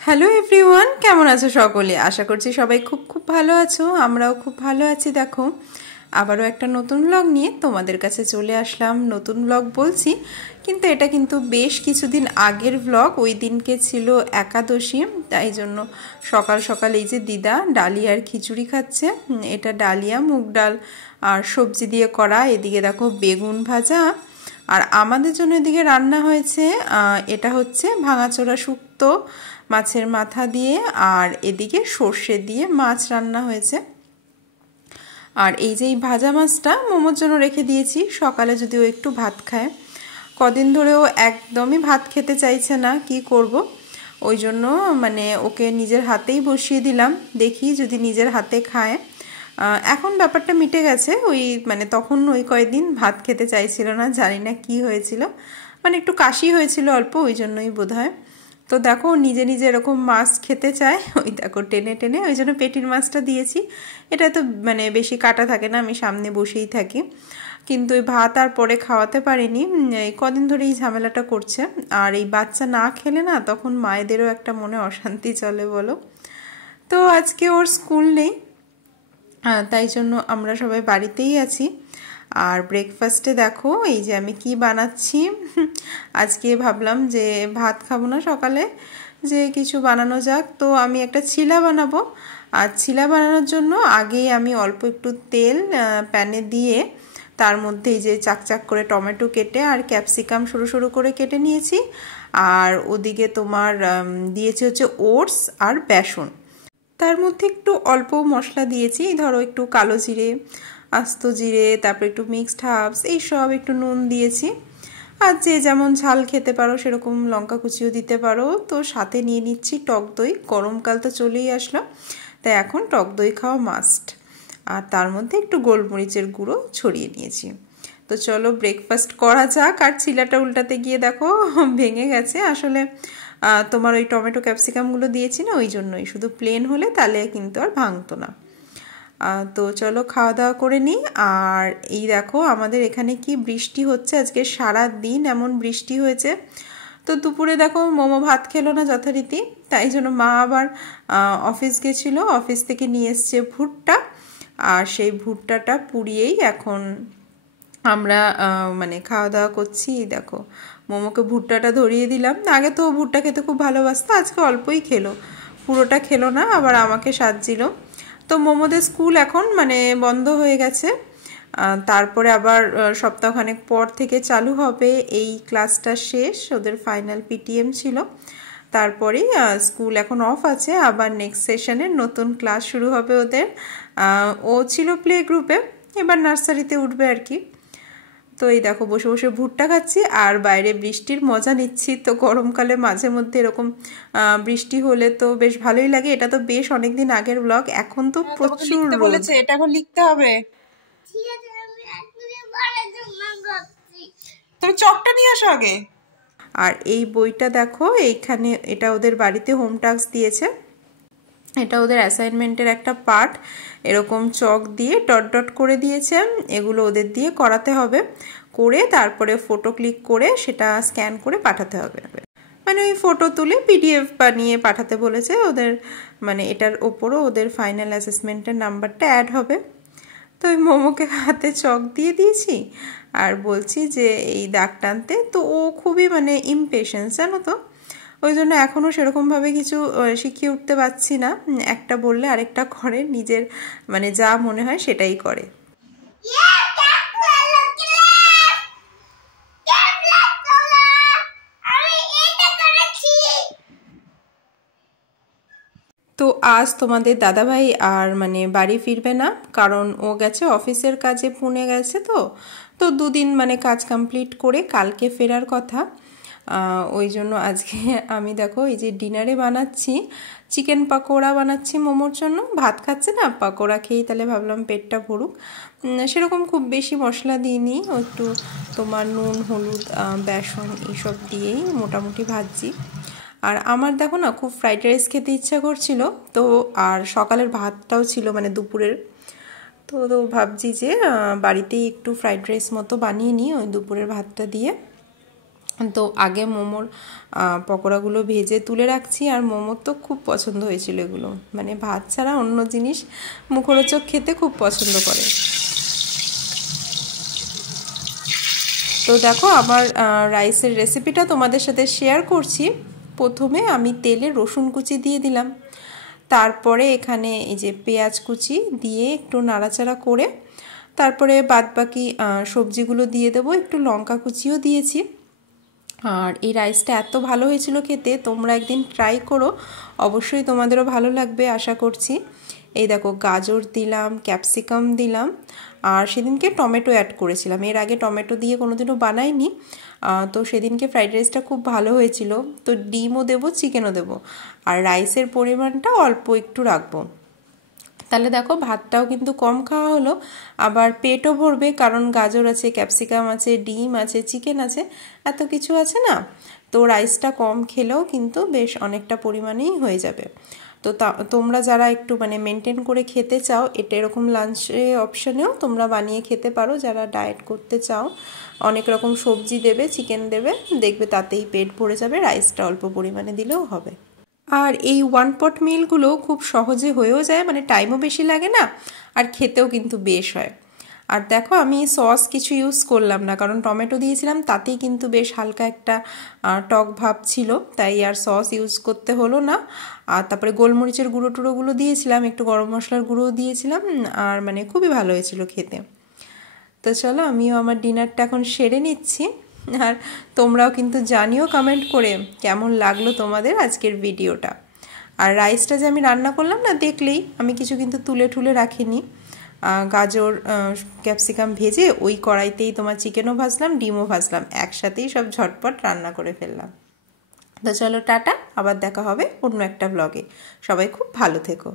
Hello everyone, কেমন আছো সকলে? আশা করছি সবাই খুব খুব ভালো আছো। আমরাও খুব ভালো আছি। দেখো, আবারও একটা নতুন ব্লগ নিয়ে তোমাদের কাছে চলে আসলাম। নতুন ব্লগ বলছি, কিন্তু এটা কিন্তু বেশ কিছুদিন আগের ব্লগ। ওই দিনকে ছিল একাদশী, তাই জন্য সকাল সকাল এই যে দিদা ডালিয়ার খিচুড়ি খাচ্ছে। এটা ডালিয়া, মুগ ডাল আর সবজি দিয়ে করা। এদিকে দেখো বেগুন ভাজা, আর আমাদের জন্য এদিকে রান্না হয়েছে এটা হচ্ছে ভাঙাচোরা শুক্তো মাছের মাথা দিয়ে, আর এদিকে সর্ষে দিয়ে মাছ রান্না হয়েছে। আর এই যে এই ভাজা মাছটা মোমোর জন্য রেখে দিয়েছি, সকালে যদি ও একটু ভাত খায়। কদিন ধরেও একদমই ভাত খেতে চাইছে না, কি করব। ওই জন্য মানে ওকে নিজের হাতেই বসিয়ে দিলাম, দেখি যদি নিজের হাতে খায়। এখন ব্যাপারটা মিটে গেছে। ওই মানে তখন ওই কয়েকদিন ভাত খেতে চাইছিল না, জানি না কি হয়েছিল, মানে একটু কাশি হয়েছিল অল্প, ওই জন্যই বোধহয়। তো দেখো নিজে নিজে এরকম মাছ খেতে চায়, ওই দেখো টেনে টেনে, ওই জন্য পেটির মাছটা দিয়েছি। এটা তো মানে বেশি কাটা থাকে না, আমি সামনে বসেই থাকি। কিন্তু ওই ভাত আর পরে খাওয়াতে পারিনি, এই কদিন ধরে এই ঝামেলাটা করছে। আর এই বাচ্চা না খেলে না, তখন মায়েদেরও একটা মনে অশান্তি চলে বলো। তো আজকে ওর স্কুল নেই, তাই জন্য আমরা সবাই বাড়িতেই আছি। আর ব্রেকফাস্টে দেখো এই যে আমি কি বানাচ্ছি। আজকে ভাবলাম যে ভাত খাবো না সকালে, যে কিছু বানানো যাক। তো আমি একটা চিলা বানাবো। আর চিলা বানানোর জন্য আগেই আমি অল্প একটু তেল প্যানে দিয়ে তার মধ্যে এই যে চাকচাক করে টমেটো কেটে আর ক্যাপসিকাম সরু সরু করে কেটে নিয়েছি। আর ওদিকে তোমার দিয়েছি হচ্ছে ওটস আর বেসন। তার মধ্যে একটু অল্প মশলা দিয়েছি, ধরো একটু কালো জিরে, আস্ত জিরে, তারপর একটু মিক্সড হার্বস, এই সব একটু নুন দিয়েছি। আর যে যেমন ঝাল খেতে পারো সেরকম লঙ্কা কুচিও দিতে পারো। তো সাথে নিয়ে নিচ্ছি টক দই, গরমকাল তো চলেই আসলো, তাই এখন টক দই খাওয়া মাস্ট। আর তার মধ্যে একটু গোলমরিচের গুঁড়ো ছড়িয়ে নিয়েছি। তো চলো ব্রেকফাস্ট করা যাক। আর চিলাটা উল্টাতে গিয়ে দেখো ভেঙে গেছে। আসলে তোমার ওই টমেটো ক্যাপসিকামগুলো দিয়েছি না, ওই জন্যই। শুধু প্লেন হলে তাহলে কিন্তু আর ভাঙতো না। তো চলো খাওয়া দাওয়া করে নিই। আর এই দেখো আমাদের এখানে কি বৃষ্টি হচ্ছে, আজকে সারা দিন এমন বৃষ্টি হয়েছে। তো দুপুরে দেখো মোমো ভাত খেলো না যথারীতি, তাই জন্য মা আবার অফিস গেছিলো, অফিস থেকে নিয়ে এসছে ভুট্টা। আর সেই ভুট্টাটা পুড়িয়েই এখন আমরা মানে খাওয়া দাওয়া করছি। দেখো মোমোকে ভুট্টাটা ধরিয়ে দিলাম। আগে তো ভুট্টা খেতে খুব ভালোবাসতো, আজকে অল্পই খেলো, পুরোটা খেলো না, আবার আমাকে সাজছিল। তো মোমোদের স্কুল এখন মানে বন্ধ হয়ে গেছে, তারপরে আবার সপ্তাহখানেক পর থেকে চালু হবে। এই ক্লাসটা শেষ, ওদের ফাইনাল পিটিএম ছিল, তারপরেই স্কুল এখন অফ আছে। আবার নেক্সট সেশনে নতুন ক্লাস শুরু হবে ওদের। ও ছিল প্লে গ্রুপে, এবার নার্সারিতে উঠবে আর কি। তো এই দেখো বসে বসে ভুট্টা খাচ্ছি আর বাইরে বৃষ্টির মজা নিচ্ছি। তো গরমকালে মাঝে মধ্যে এরকম বৃষ্টি হলে তো বেশ ভালোই লাগে। এটা তো বেশ অনেকদিন আগের ব্লগ, এখন তো প্রচুর রোদ। এটা এখন লিখতে হবে। তুমি চকটা নিয়ে আসো আগে। আর এই বইটা দেখো, এইখানে এটা ওদের বাড়িতে হোম টাস্ক দিয়েছে, এটা ওদের অ্যাসাইনমেন্টের একটা পার্ট। এরকম চক দিয়ে ডট ডট করে দিয়েছে, এগুলো ওদের দিয়ে করাতে হবে। করে তারপরে ফটো ক্লিক করে সেটা স্ক্যান করে পাঠাতে হবে, মানে ওই ফটো তুলে পিডিএফ বানিয়ে পাঠাতে বলেছে ওদের। মানে এটার ওপরও ওদের ফাইনাল অ্যাসেসমেন্টের নাম্বারটা অ্যাড হবে। তো ওই মোমোকে হাতে চক দিয়ে দিয়েছি আর বলছি যে এই দাগ টানতে। তো ও খুবই মানে ইমপেশেন্স, জানো তো, ওই জন্য এখনও সেরকমভাবে কিছু শিখিয়ে উঠতে পারছি না। একটা বললে আরেকটা করে, নিজের মানে যা মনে হয় সেটাই করে। তো আজ তোমাদের দাদাভাই আর মানে বাড়ি ফিরবে না, কারণ ও গেছে অফিসের কাজে, পুনে গেছে। তো তো দুদিন মানে কাজ কমপ্লিট করে কালকে ফেরার কথা। ওই জন্য আজকে আমি দেখো এই যে ডিনারে বানাচ্ছি চিকেন পাকোড়া বানাচ্ছি মোমোর জন্য। ভাত খাচ্ছে না, পাকোড়া খেয়েই তাহলে ভাবলাম পেটটা ভরুক। সেরকম খুব বেশি মশলা দিইনি, একটু তোমার নুন হলুদ বেসন এইসব দিয়েই মোটামুটি ভাজছি। আর আমার দেখো না খুব ফ্রাইড রাইস খেতে ইচ্ছা করছিল, তো আর সকালের ভাতটাও ছিল মানে দুপুরের। তো ভাবছি যে বাড়িতেই একটু ফ্রাইড রাইস মতো বানিয়ে নিই ওই দুপুরের ভাতটা দিয়ে। তো আগে মোমোর পকোড়াগুলো ভেজে তুলে রাখছি, আর মোমোর তো খুব পছন্দ হয়েছিল এগুলো, মানে ভাত ছাড়া অন্য জিনিস মুখরোচক খেতে খুব পছন্দ করে। তো দেখো আমার রাইসের রেসিপিটা তোমাদের সাথে শেয়ার করছি। প্রথমে আমি তেলে রসুন কুচি দিয়ে দিলাম, তারপরে এখানে এই যে পেঁয়াজ কুচি দিয়ে একটু নাড়াচাড়া করে তারপরে বাদবাকি সবজিগুলো দিয়ে দেবো, একটু লঙ্কা কুচিও দিয়েছি। আর এই রাইসটা এত ভালো হয়েছিল খেতে, তোমরা একদিন ট্রাই করো, অবশ্যই তোমাদেরও ভালো লাগবে আশা করছি। এই দেখো গাজর দিলাম, ক্যাপসিকাম দিলাম, আর সেদিনকে টমেটো অ্যাড করেছিলাম, এর আগে টমেটো দিয়ে কোনোদিনও বানাইনি। তো সেদিনকে ফ্রাইড রাইসটা খুব ভালো হয়েছিল। তো ডিমও দেবো, চিকেনও দেবো, আর রাইসের পরিমাণটা অল্প একটু রাখবো। তাহলে দেখো ভাতটাও কিন্তু কম খাওয়া হলো, আবার পেটও ভরবে, কারণ গাজর আছে, ক্যাপসিকাম আছে, ডিম আছে, চিকেন আছে, এত কিছু আছে না। তো রাইসটা কম খেলেও কিন্তু বেশ অনেকটা পরিমাণেই হয়ে যাবে। তো তোমরা যারা একটু মানে মেনটেন করে খেতে চাও, এটা এরকম লাঞ্চে অপশানেও তোমরা বানিয়ে খেতে পারো। যারা ডায়েট করতে চাও, অনেক রকম সবজি দেবে, চিকেন দেবে, দেখবে তাতেই পেট ভরে যাবে, রাইসটা অল্প পরিমাণে দিলেও হবে। আর এই ওয়ান পট মিলগুলো খুব সহজে হয়েও যায়, মানে টাইমও বেশি লাগে না, আর খেতেও কিন্তু বেশ হয়। আর দেখো আমি সস কিছু ইউজ করলাম না, কারণ টমেটো দিয়েছিলাম, তাতেই কিন্তু বেশ হালকা একটা টক ভাব ছিল, তাই আর সস ইউজ করতে হলো না। আর তারপরে গোলমরিচের গুঁড়ো টুড়োগুলো দিয়েছিলাম, একটু গরম মশলার গুঁড়োও দিয়েছিলাম, আর মানে খুবই ভালো হয়েছিল খেতে। তো চলো আমিও আমার ডিনারটা এখন সেরে নিচ্ছি, আর তোমরাও কিন্তু জানিও কমেন্ট করে কেমন লাগলো তোমাদের আজকের ভিডিওটা। আর রাইসটা যে আমি রান্না করলাম না, দেখলেই আমি কিছু কিন্তু তুলে ঠুলে রাখিনি, গাজর ক্যাপসিকাম ভেজে ওই কড়াইতেই তোমার চিকেনও ভাজলাম, ডিমও ভাজলাম, একসাথেই সব ঝটপট রান্না করে ফেললাম। তো চলো টাটা, আবার দেখা হবে অন্য একটা ব্লগে। সবাই খুব ভালো থেকো।